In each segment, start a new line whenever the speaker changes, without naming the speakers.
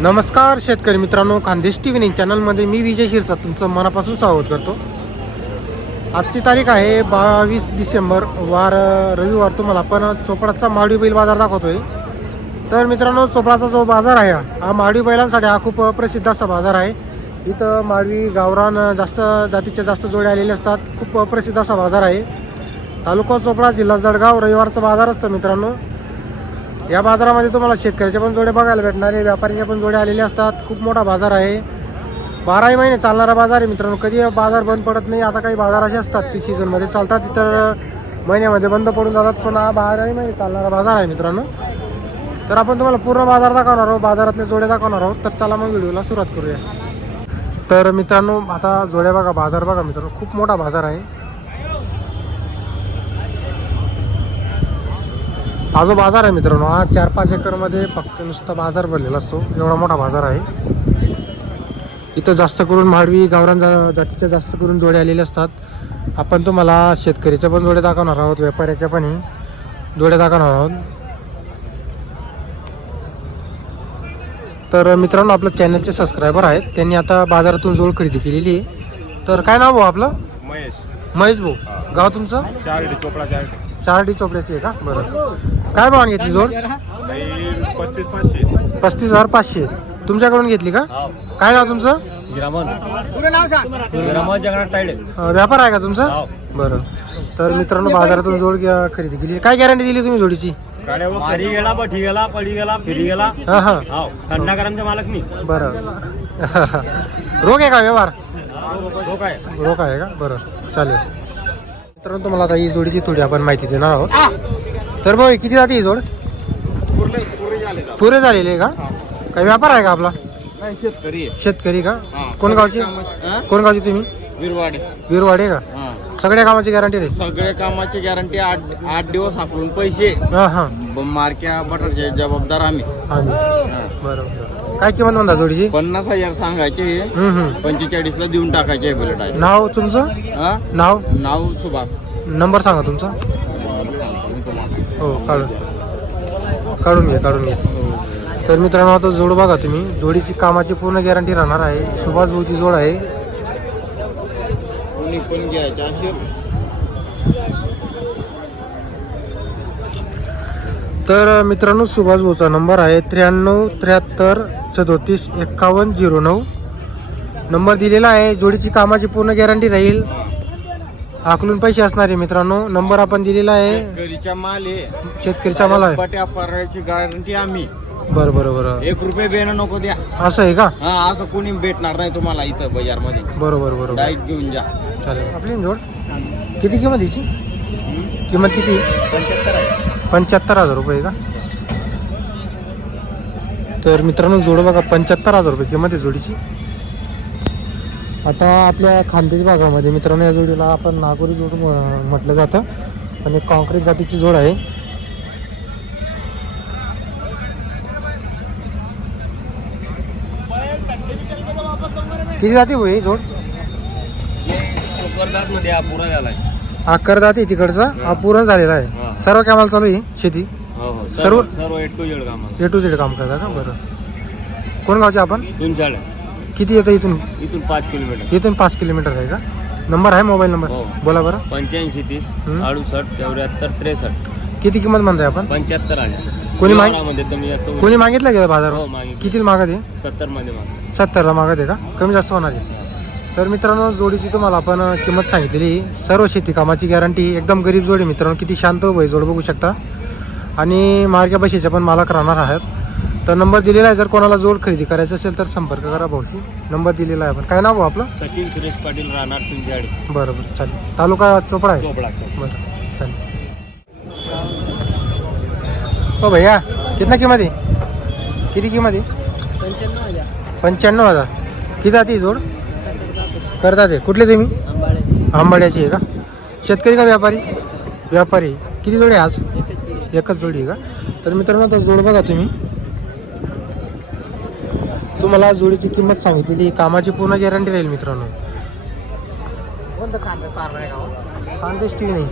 नमस्कार शेतकरी मित्रांनो खानदेश टी व्ही चॅनलमध्ये मी विजय शिरसा तुमचं मनापासून स्वागत करतो. आजची तारीख आहे बावीस डिसेंबर वार रविवार तुम्हाला आपण चोपडाचा माडी बैल बाजार दाखवतोय. तर मित्रांनो चोपडाचा जो बाजार आहे हा माडी बैलांसाठी हा खूप प्रसिद्ध असा बाजार आहे. इथं माडवी गावरान जास्त जातीच्या जास्त जोड्या आलेले असतात खूप प्रसिद्ध असा बाजार आहे. तालुका चोपडा जिल्हा जळगाव रविवारचा बाजार असतं मित्रांनो. या बाजारामध्ये तुम्हाला शेतकऱ्याचे पण जोडे बघायला भेटणार आहे. व्यापाऱ्याचे पण जोडे आलेले असतात. खूप मोठा बाजार आहे. बाराही महिने चालणारा बाजार आहे मित्रांनो. कधी बाजार बंद पडत नाही. आता काही बाजार असे असतात ते सीझनमध्ये चालतात. इतर महिन्यामध्ये बंद पडून जातात. पण हा बाराही महिने चालणारा बाजार आहे मित्रांनो. तर आपण तुम्हाला पूर्ण बाजार दाखवणार आहोत. बाजारातले जोडे दाखवणार आहोत. तर चला मग व्हिडिओला सुरुवात करूया. तर मित्रांनो आता जोड्या बघा. बाजार बघा मित्रांनो. खूप मोठा बाजार आहे. हा जो बाजार आहे मित्रांनो. हा चार पाच एकरमध्ये फक्त नुसता बाजार भरलेला असतो. एवढा मोठा बाजार आहे. इथं जास्त करून माडवी गावरान जा जातीच्या जास्त करून जोडे आलेले असतात. आपण तुम्हाला शेतकरीच्या पण जोडे दाखवणार आहोत व्यापाऱ्याच्या पण. जोडे दाखवणार आहोत. तर मित्रांनो आपलं चॅनलचे सबस्क्रायबर आहेत. त्यांनी आता बाजारातून जोड खरेदी केलेली आहे. तर काय नाव भाऊ आपलं?
महेश.
महेश भाऊ. गाव तुमचं?
चार चोपडा चार
चार डी चोपड्याची आहे का? बरं. काय भावाने घेतली जोड?
पस्तीस पाचशे
पस्तीस हजार पाचशे. तुमच्याकडून घेतली का? काय नाव तुमचं?
गिरामन. गिरामन जगन्नाथ तायडे.
अं, व्यापार आहे का तुमचा?
हाव.
बरं. तर मित्रांनो बाजारातून जोड घ्या खरेदी केली काय गॅरंटी दिली तुम्ही जोडीची?
मारी गेला बठी गेला पडी गेला फिरी गेला.
हां हां.
हाव खंडाकरांचा मालक मी.
बरं. रोग आहे का व्यवहार?
हो
रोग आहे का? बरं. चालेल. मित्रांनो तुम्हाला आता ही जोडीची थोडी आपण माहिती देणार आहोत. तर भाऊ किती जाते ही जोड? पुरे झालेली आहे का? काही व्यापार आहे का आपला?
शेतकरी
शेतकरी का? कोण गावची? कोण गावची तुम्ही?
विरवाडे.
विरवाडे का? सगळ्या कामाची गॅरंटी रे
सगळ्या कामाची गॅरंटी आठ आठ दिवस हाकलून पैसे.
हां हां.
ब- मारक्या बटरचे जबाबदार आम्ही.
आम्ही. बरं बरं काय किंमत म्हणता जोडीची?
पन्नास हजार सांगायचे
हम्म, हम्म.
पंचेचाळीस ला देऊन टाकायचे बुलेट आहे.
नाव तुमचं?
हा?
नाव?
नाव सुभाष.
नंबर सांगा तुमचा.
तुम्हाला.
हो काढून काढून घ्या काढून घ्या. तर मित्रांनो आता जोड बघा तुम्ही. जोडीची कामाची पूर्ण गॅरंटी राहणार आहे. सुभाष भाऊची जोड आहे.
घ्यायचे असे
तर मित्रांनो सुभाष भाऊचा नंबर आहे त्र्याण्णव त्र्याहत्तर सदोतीस एक्कावन्न झिरो नऊ. नंबर दिलेला आहे जोडीची कामाची पूर्ण गॅरंटी राहील. आकलून पैसे असणार आहे मित्रांनो. नंबर आपण दिलेला आहे.
शेतकरीचा माल आहे.
शेतकरीचा मला आहे.
बट्या परायची गॅरंटी आम्ही.
बरं बरं बरं.
एक रुपये बेन नको द्या.
असं आहे का?
हा असं कोणी भेटणार नाही तुम्हाला इथं बाजारमध्ये
बरोबर बरोबर.
डायरेक्ट घेऊन जा.
चालेल. आपली जोड? किती किंमत याची? किंमत किती? पंच्याहत्तर हजार रुपये का? तर मित्रांनो जोड बघा पंच्याहत्तर हजार रुपये किंमत आहे जोडीची. आता आपल्या खानदेश भागामध्ये मित्रांनो या जोडीला आपण नागोरी जोड म्हटलं जातं. आणि कॉन्क्रीट जातीची जोड आहे. किती जाती ही
जोडमध्ये हा पुरा झालाय.
आकर जाते तिकडचा. हा. पूर्ण झालेला आहे. सर्व कामाला चालू आहे शेती?
हो हो.
सर्व-
सर्व एट टू जेड काम
ए टू झेड काम करता का? बरं. कोण गावचे आपण? किती येतं इथून?
इथून पाच किलोमीटर.
इथून पाच किलोमीटर आहे का? नंबर आहे मोबाईल नंबर?
हो.
बोला बरं.
पंच्याऐंशी तीस
हम्म.
अडुसष्ट चौऱ्याहत्तर त्रेसष्ट.
किती किंमत म्हणताय आपण?
पंच्याहत्तर आहे.
कोणी माग-
व्यवहारामध्ये
कोणी मागितलं
हो
बाजार?
मागितलं.
किती मागत आहे?
सत्तरमध्ये माग
सत्तरला मागत आहे का? कमी जास्त होणार आहे. तर मित्रांनो जोडीची तुम्हाला आपण अं, किंमत सांगितलेली सर्व शेती कामाची गॅरंटी एकदम गरीब जोडी मित्रांनो. किती शांत भाई जोड बघू शकता. आणि मार्ग्या पैशाचे पण मालक राहणार आहेत. तर नंबर दिलेला आहे. जर कोणाला जोड खरेदी करायचं असेल तर संपर्क करा भाऊशी. नंबर दिलेला आहे आपण. काय नाव भाऊ आपलं?
सचिन सुरेश पाटील राहणार तुमच्याकडे
बरं बरं. चालेल. तालुका चोपडा आहे?
चोपडा.
बरं चालेल. हो भैया कितना किंमत आहे किती किंमत आहे पंच्याण्णव हजार. किती जाती जोड? करतात आहे कुठले तुम्ही? आंबाड्याची आहे का? शेतकरी का व्यापारी? व्यापारी. किती जोडी आज? एकच जोडी आहे का? तर मित्रांनो आता जोड बघा तुम्ही. तुम्हाला जोडीची किंमत सांगितलेली कामाची पूर्ण गॅरंटी राहील मित्रांनो. खानदेश नाही.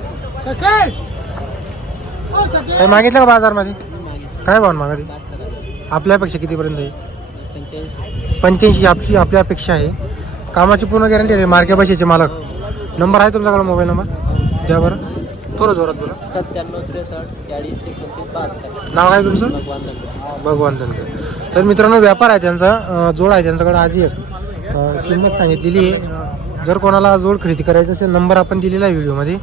काही मागितलं का बाजारमध्ये? काय भाव मागा आपल्यापेक्षा कितीपर्यंत आहे?
पंच्याऐंशी.
आपली आपली अपेक्षा आहे. कामाची पूर्ण गॅरंटी आहे. मार्क्या पैशाचे मालक. नंबर आहे तुमच्याकडे मोबाईल नंबर? द्या बरं. थोडं जोरात बोला.
सत्त्याण्णव त्रेसष्ट चाळीस एकोणतीस बहात्तर.
नाव काय तुमचं?
भगवान
धनगर तर मित्रांनो व्यापार आहे त्यांचा जोड आहे त्यांच्याकडे आजी एक. किंमत सांगितलेली आहे. जर कोणाला जोड खरेदी करायचं असेल नंबर आपण दिलेला आहे व्हिडिओमध्ये.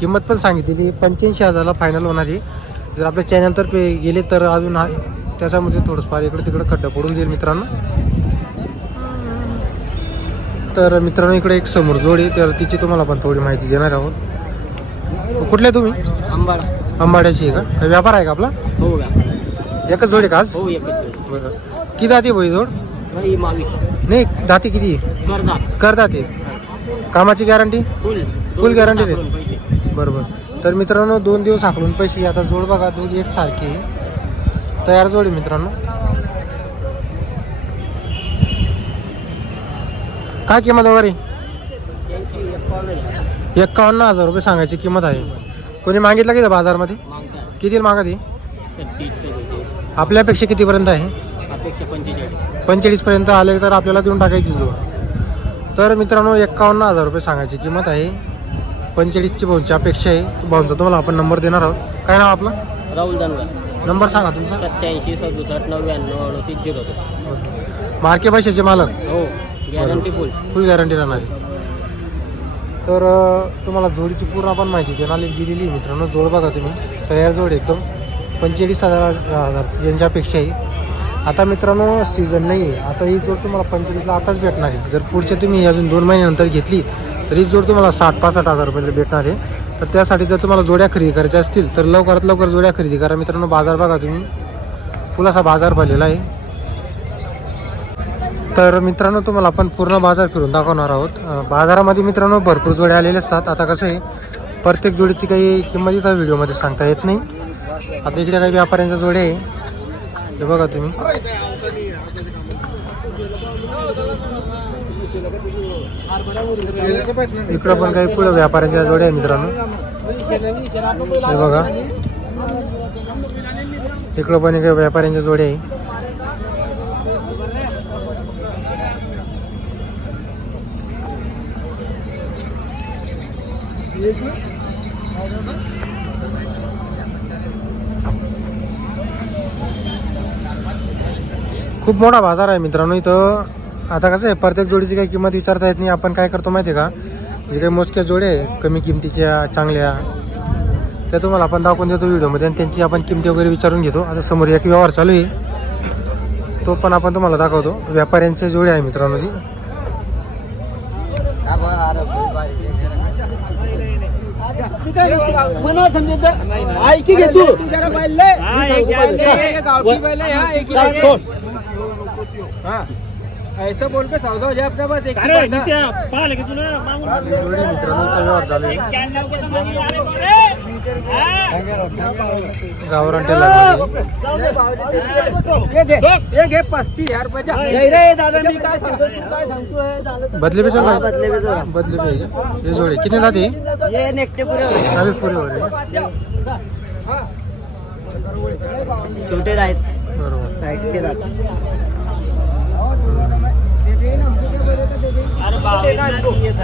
किंमत पण सांगितलेली पंच्याऐंशी हजारला फायनल होणार आहे. जर आपल्या चॅनलतर्फे गेले तर अजून त्याच्यामध्ये थोडंसं इकडे तिकडे खड्डा पडून जाईल मित्रांनो. तर मित्रांनो इकडे एक समोर जोड आहे. तर तिची तुम्हाला पण थोडी माहिती देणार आहोत. कुठले तुम्ही?
आंबाडा
अंबाड्याची आहे का? व्यापार आहे का आपला?
हो
एकच जोड आहे का आज?
हो
बरं. किती जाते भाई जोड?
नाही
दाती किती?
कर्जा
कर दाते कामाची गॅरंटी
फुल
guarantee दे. बरोबर. तर मित्रांनो दोन दिवस हाकलून पैसे आता जोड बघा दोघी एक सारखी आहे. तयार जोड आहे मित्रांनो. काय किंमत वगैरे?
एकावन्न
एक्कावन्न हजार रुपये सांगायची किंमत आहे. कोणी मागितलं की बाजारमध्ये? किती
मागा ती?
आपल्यापेक्षा कितीपर्यंत आहे?
पंचेचाळीस
पंचेचाळीसपर्यंत आले तर आपल्याला देऊन टाकायची जोड. तर मित्रांनो एक्कावन्न हजार रुपये सांगायची किंमत आहे. पंचेचाळीसची भाऊंची अपेक्षा आहे. तो भाऊंचा तुम्हाला आपण नंबर देणार आहोत. काय नाव आपलं?
राहुल दानगर
नंबर सांगा तुमचा.
सत्याऐंशी सदुसष्ट नव्याण्णव अडतीस झिरो
मार्के पैशाचे मालक?
हो गॅरंटी फुल
फुल गॅरंटी राहणार आहे. तर अं, तुम्हाला जोडीची पूर्ण आपण माहिती देणार दिलेली आहे मित्रांनो. जोड बघा तुम्ही. तयार जोड एकदम. पंचेचाळीस हजार हजार यांच्या अपेक्षा आहे. आता मित्रांनो सीझन नाही आहे आता ही जोड तुम्हाला पंचेचाळीसला आताच भेटणार आहे. जर पुढच्या तुम्ही अजून दोन महिन्यानंतर घेतली तर ही जोड तुम्हाला साठ पासष्ट हजार रुपये भेटणार आहे. तर त्यासाठी जर तुम्हाला जोड्या खरेदी करायच्या असतील तर लवकरात लवकर जोड्या खरेदी करा. मित्रांनो बाजार बघा तुम्ही. पुलासा बाजार भरलेला आहे. तर मित्रांनो तुम्हाला आपण पूर्ण बाजार फिरून दाखवणार आहोत. बाजारामध्ये मित्रांनो भरपूर जोड्या आलेले असतात. आता कसं आहे प्रत्येक जोडीची काही किंमत इथं व्हिडिओमध्ये सांगता येत नाही. आता इकडे काही व्यापाऱ्यांच्या जोडे आहे. हे बघा तुम्ही. इकडं पण काही पुढे व्यापाऱ्यांच्या जोड्या आहे मित्रांनो. हे बघा. इकडं पण काही व्यापाऱ्यांच्या जोड्या आहे. खूप मोठा बाजार आहे मित्रांनो इथं. आता कसं आहे प्रत्येक जोडीची काही किंमत विचारता येत नाही. आपण काय करतो माहिती आहे का? जे काही मोजक्या जोडे आहे कमी किमतीच्या चांगल्या त्या तुम्हाला आपण दाखवून देतो व्हिडिओमध्ये आणि त्यांची आपण किमती वगैरे विचारून घेतो. आता समोर एक व्यवहार चालू आहे. तो पण आपण तुम्हाला दाखवतो. व्यापाऱ्यांचे जोडे आहे मित्रांनो ती.
ऐकी घे तू
ऐसा बोल के सौदा हो जाए अपने पास एक
जोडी मित्रांनोचा व्यवहार चालू आहे गावरान टेलर।
पस्तीस हजार रुपयाच्या
बदले बी? हे जोडे। किती जाते नवी पुरीवर आहे
छोटे आहेत
बरोबर।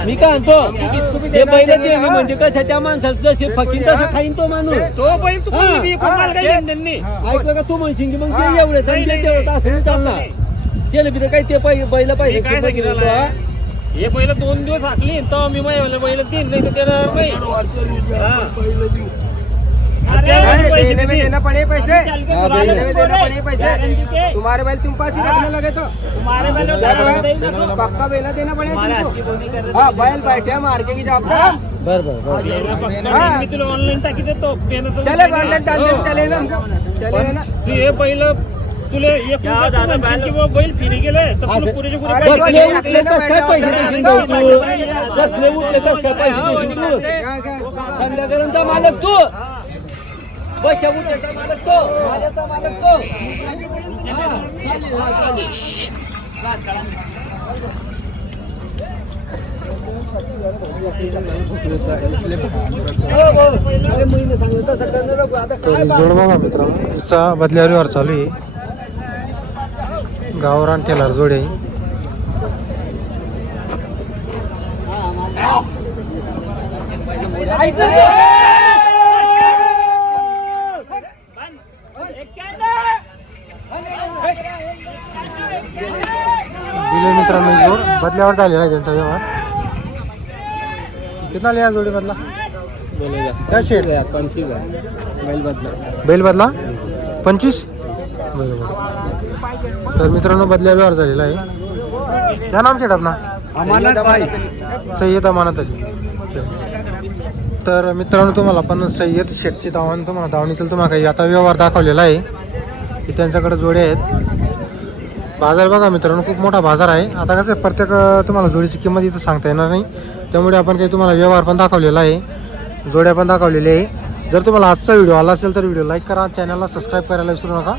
मी काय म्हणतो ते पहिले ते म्हणजे कसं त्या माणसाचं जसे फकीन तसं खाईन तो माणूस. तो पहिले ऐकलं का तू म्हणशील की मग ते एवढे असं नाही चालणार. केलं बी तर काही ते पहिले बैल पाहिजे
काय? हे? पहिलं दोन दिवस हाकली तेव्हा मी माझ्या पहिलं तीन नाही तर देणार मी.
पड़े पैसे। देना पड़े पैसे. तुम्हारे बैल तुम पास ही. रखने लगे तो. पक्का बेला देना हाँ बैल बैठे मार के
बर बर
तुला ऑनलाईन टाकी देतो पेनाचं
चले चले ना. चले ना.
तू हे पहिलं तुले एक बैल? फिरी गेले तर पुरेचे पुरे
मालक तू. पैसे उठले मालक तो. माझ्याचा मालक तो.
जोड बघा मित्रांनो. हिचा बदल्यावर व्यवहार चालू आहे. गावरान टेलर जोडे आहे. दिले मित्रांनो जोड बदल्यावर झालेला आहे त्यांचा व्यवहार. कितना लिया जोडी बदला?
पंचवीस बैल बदला
बैल बदला? पंचवीस? बरोबर. तर मित्रांनो बदल्या व्यवहार झालेला आहे. क्या नाम शेट आपला सय्यद अमानत अली. तर मित्रांनो तुम्हाला पण सय्यद शेटची दावण तुम्हाला दावणीतील तुम्हाला काही आता व्यवहार दाखवलेला आहे. की त्यांच्याकडे जोडे आहेत. बाजार बघा मित्रांनो खूप मोठा बाजार आहे. आता कसं आहे, प्रत्येक तुम्हाला जोडीची किंमत इथं सांगता येणार नाही. त्यामुळे आपण काही तुम्हाला व्यवहार पण दाखवलेला आहे. जोड्या पण दाखवलेल्या आहे. जर तुम्हाला आजचा व्हिडिओ आला असेल तर व्हिडिओ लाईक करा चॅनलला सबस्क्राईब करायला विसरू नका.